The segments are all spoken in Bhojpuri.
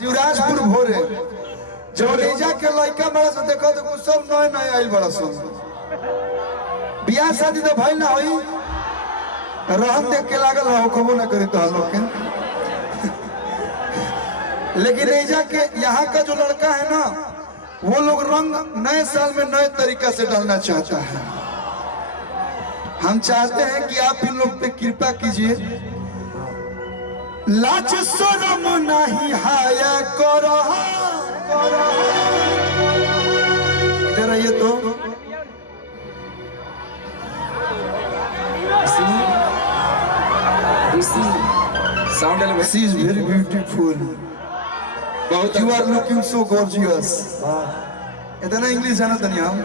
शिवराजपुर भोरे जौरेजा के लड़का बड़ा से देखो तो कुछ सब नए नए आइल बड़ा सब बियाह शादी तो भाई ना होई रहन देख के लागल हो खबो ना करी तो लोग के लेकिन रेजा के यहाँ का जो लड़का है ना वो लोग रंग नए साल में नए तरीका से डालना चाहता है। हम चाहते हैं कि आप इन लोग पे कृपा कीजिए। लाज शरम नहीं हाया करो इधर आइए तो she is very beautiful. You are looking so gorgeous. इतना इंग्लिश जाना तो नहीं हम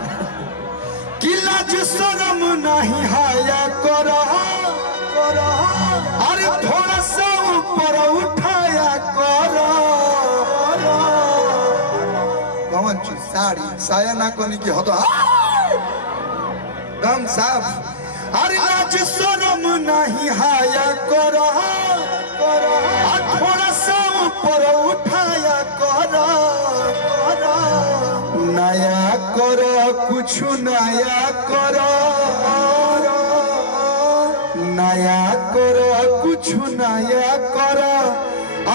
कि लाज शरम नहीं हाया करो अरे थोड़ा सा ऊपर उठाया करो कौन चीज साड़ी साया ना कोनी की हो तो दम साफ अरे लाज शरम नहीं हाया करो थोड़ा सा ऊपर उठाया करो नया करो कुछ नया करो नया करो कुछ नया करो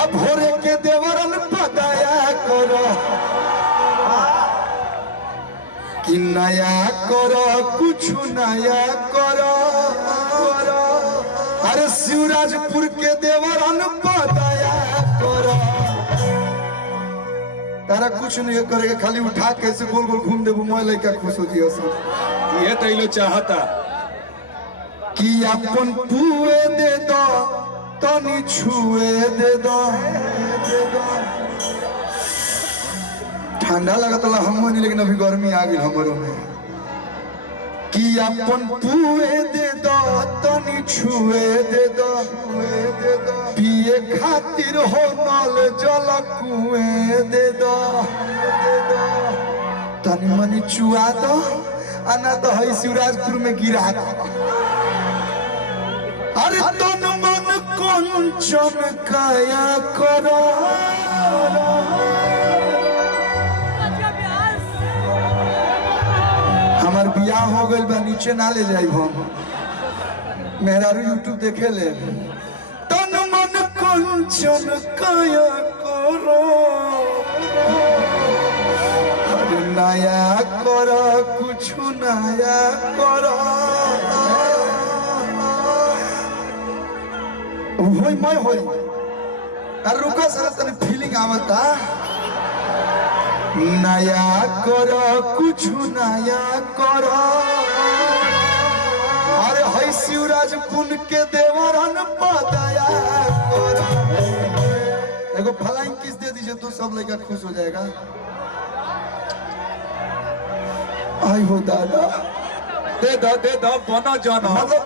अब भोरे के देवरन पदाया करो कि नया करो कुछ नया करो अरे शिवराजपुर के देवरन पदाया करो तारा कुछ नहीं करेगा खाली उठा के ऐसे गोल गोल घूम दे मैं लड़का खुश हो जियो सब ये तैलो चाहता कि अपन पुए दे दो तनी छुए दे दो ठंडा लगा तो हम नहीं लेकिन अभी गर्मी आ गई हमारों में कि अपन पुए दे दो तनी छुए दे दो पिए खातिर हो नल जल कुएं दे दो तनी मनी चुआ दो आना तो है शिवराजपुर में गिरा दो अरे तन मन कंचन काया करो हमार बियाह हो गई बा नीचे ना ले जाई हम मेहरारू यूट्यूब देखे ले तन मन कंचन काया करो अरे नया करो कुछ नया करो होई मैं होई अरे रुका सर तने फीलिंग आवता नया करो कुछ नया करो अरे हई शिवराजपुर के देवरन पदाया करो एगो फ्लाइंग किस दे दीजिए तो सब लड़का खुश हो जाएगा। आई हो दादा दे दो बनो जानो मतलब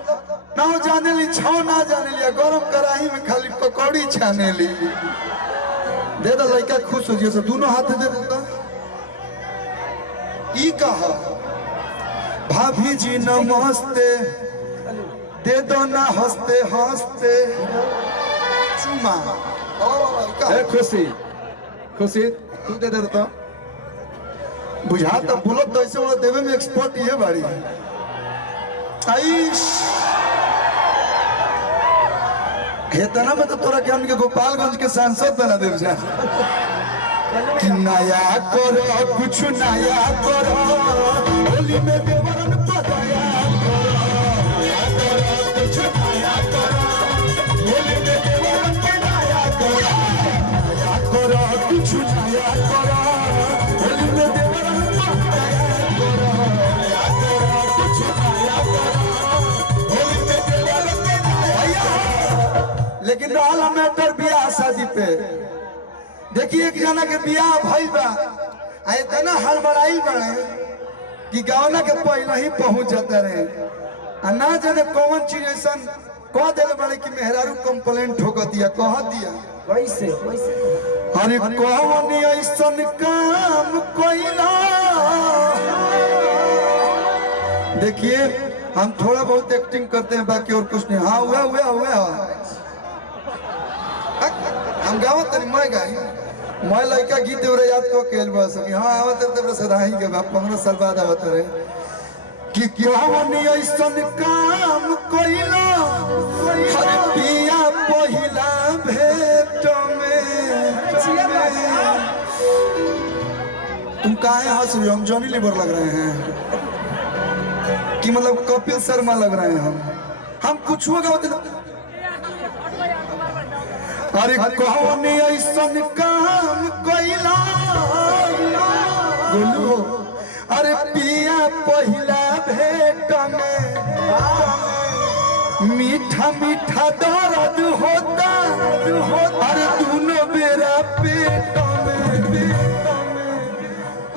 ना हो जाने ली छाव ना जाने लिया गरम कढ़ाई में खाली पकौड़ी छाने ली दे दो लड़का खुश हो जिए दोनों हाथ दे देता ई कहा भाभी जी नमस्ते दे दो ना हंसते हंसते चुमा खुशी खुशी तू दे देता बुझा तो बोलो तो ऐसे वो देवे में एक्सपर्ट ये बाड़ी आइश हेतना में तो तोरा क्या उनके गोपालगंज के सांसद बना दे जा कि नया करो कुछ नया करो होली में देवरन पदाया करो कुछ नया करो होली में देवरन पदाया करो नया करो कुछ नया करो होली में देवरन पदाया करो नया करो कुछ नया करो होली में देवरन पदाया लेकिन रहला मैटर बियाह शादी पे देखिए एक जना के बियाह भइल बा आ इतना हड़बड़ाइल बड़े कि गावना के पहले ही पहुंच जाते रहे आ ना जाने कौन चीज ऐसा कह देले बड़े कि मेहरारू कंप्लेंट ठोक दिया कह दिया कैसे अरे कौन ऐसा काम कोइला देखिए हम थोड़ा बहुत एक्टिंग करते हैं बाकी और कुछ नहीं। हाँ हुआ हम गावत नहीं मैं गाई मैं लड़का गीत रे याद को केल बस कि हां आवत ते सदाही के बाप 15 साल बाद आवत रे कि कौन ऐसन काम कइलो हर पिया पहिला भेट में तुम काहे हंस रहे हो? हम जॉनी लीवर लग रहे हैं कि मतलब कपिल शर्मा लग रहे हैं हम कुछ होगा अरे कौन ऐसन काम कइला बोलो अरे पिया पहिला भेट में मीठा मीठा दर्द होता अरे दोनों बेरा पेट में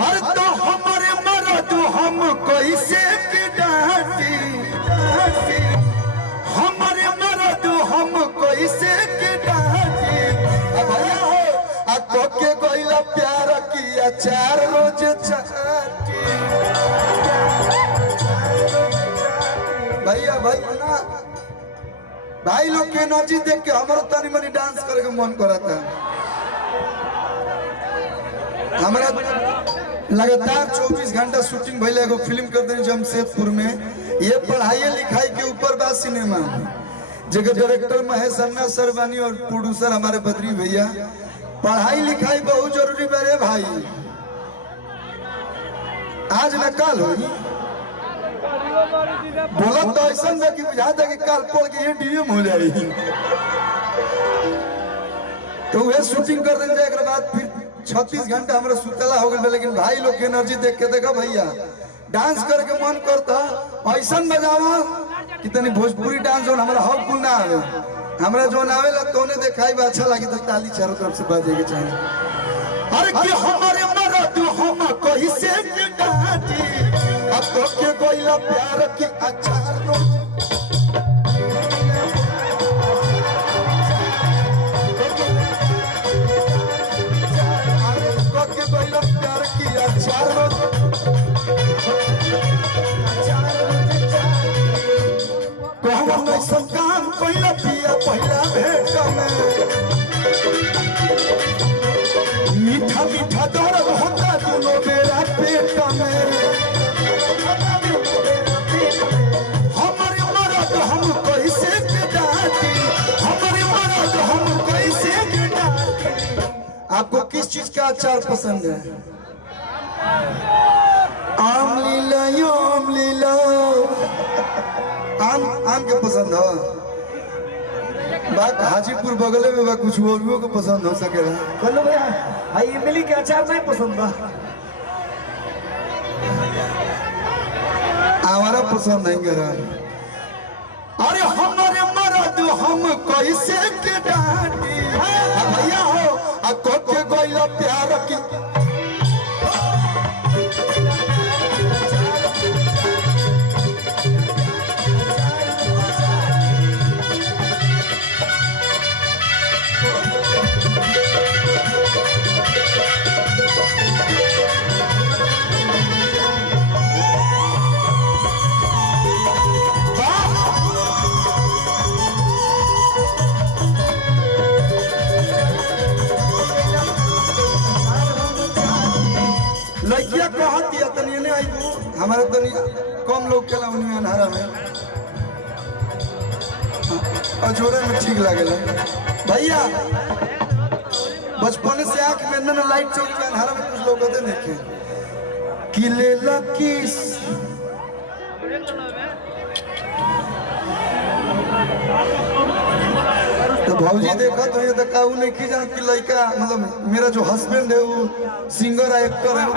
अरे तो हमारे मरद हम कैसे के डांटी हमारे मरद हम कैसे के डांटी भैया हो आ के गइला प्यार किया 4 रोज चाटी भैया भाई ना भाई लोग के एनर्जी देख के हमारा तनी मनी डांस करे के मन करता हमारा लगातार 24 घंटा शूटिंग भइले एगो फिल्म कर देनी जमशेदपुर में ये पढ़ाई लिखाई के ऊपर बा सिनेमा जगह डायरेक्टर महेश अन्ना सर बानी और प्रोड्यूसर हमारे बद्री भैया पढ़ाई लिखाई बहुत जरूरी बे भाई आज न कल हो बोला तो ऐसा ना कि बुझाता कि कल पढ़ के ये डीएम हो जाएगी तो वह शूटिंग कर देंगे एक बाद फिर 36 घंटा हमारा सुतला हो गया लेकिन भाई लोग की एनर्जी देख के देखा भैया डांस करके मन करता ऐसा बजावा कितनी भोजपुरी डांस जो हमारा हक कुल ना आवे हमरा जो आवेला तो ने देखाई बा अच्छा लगी तो ताली चारों तरफ से बजे के चाहिए अरे कि हमारे मरद हम कहि से डांटी अब तो के कोइला प्यार की अचार रो ऐसा काम पहिला पिया पहिला भेट में मीठा मीठा दर्द होता दोनों बेरा पेट में हमारे मरद हम कैसे के डांटी हमारे मरद हम कैसे के डांटी आपको किस चीज का अचार पसंद है आम लीला आम के पसंद हो बात हाजीपुर बगले में बा कुछ वो को पसंद हो सकेला बोलो भैया भाई इमली के अचार नहीं पसंद बा हमारा पसंद नहीं करा अरे हमारे मरद हम कैसे के डांटी भैया हो आ को के गइला प्यार की लड़किया कहती है तनी ने आई हमारे तनी कम लोग के लावनी अनहारा में अजोरे में ठीक लागेला भैया बचपन से आंख में न लाइट चल के अनहारा में कुछ लोग कहते नहीं के कि ले लकीस तो भौजी देखा तो ये तक काऊ नहीं की जान कि लड़का मतलब मेरा जो हस्बैंड है वो सिंगर है एक्टर है वो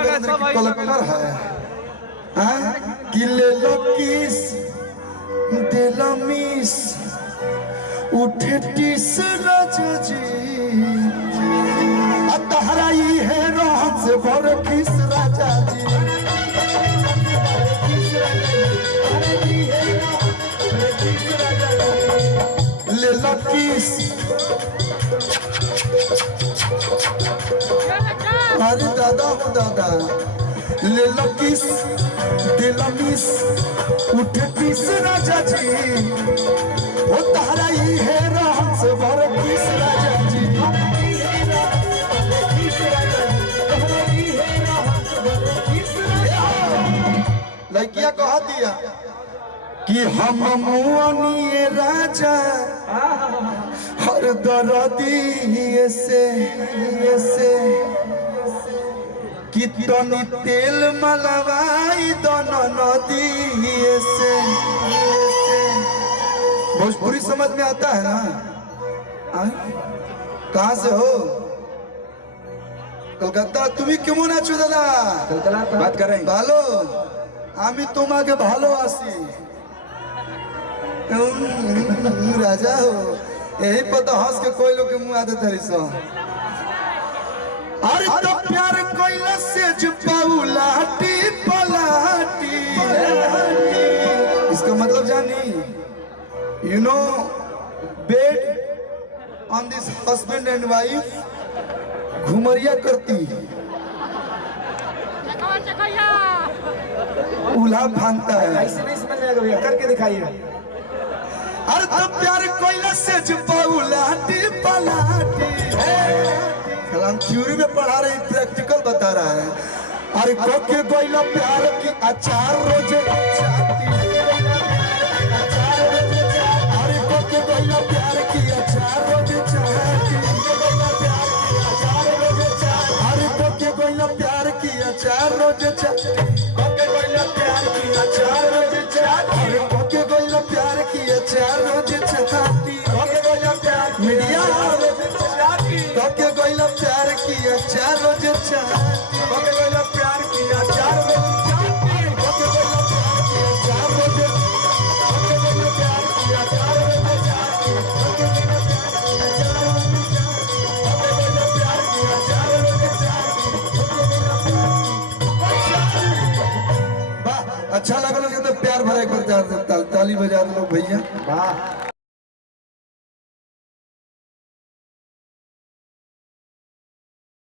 कलेक्टर है हैं कि ले लो किस दे लो मिस उठे टिस राजा जी अतहरा ही है रोहन से भर किस राजा जी ले लो किस अरे दादा हो दादा ले लो किस दे लो मिस उठे किस राजा जी वो तारा ही है राम से भर किस राजा जी कह दिया कि हम मुअनिए राजा हर दरदी से कि तनी तेल मलवाई दोनों नदी से। भोजपुरी समझ में आता है ना? कहाँ से हो? कलकत्ता। तुम्हें क्यों ना चुदला बात करें ভালো আমি তোমাকে ভালোবাসি राजा हो यही पता हंस के कोई लोग के मुंह आते तरी सो। अरे तो प्यार कोइला से जुपाउलाटी पलाटी इसका मतलब जानी you know bed on this husband and wife Ghumaria करती उल्हा भांगता है। ऐसे नहीं समझ में आएगा भैया, करके दिखाइए। अरे तो प्यार कोइला से जुपाउलाटी पलाटी हम थ्योरी में पढ़ा रहे प्रैक्टिकल बता रहा है। अरे कोके कोइला प्यार की अचार रोज चाहती अरे कोके कोइला प्यार की अचार रोज चाहती अरे कोके कोइला प्यार की अचार रोज चाहती कोके कोइला प्यार की अचार रोज चाहती अरे कोके कोइला प्यार की अचार रोज चाहती कोके कोइला प्यार मीडिया रोज चाहती कोके कोइला प्यार की अचार रोज चाहती कोके कोइला प्यार की अचार रोज चाहती कोके कोइला प्यार की अचार रोज कोके कोइला प्यार की अचार रोज चाहती कोके कोइला प्यार की अचार रोज चाहती वाह अच्छा लगा लोग तो प्यार भरा एक बार ताली बजा दो भैया। वाह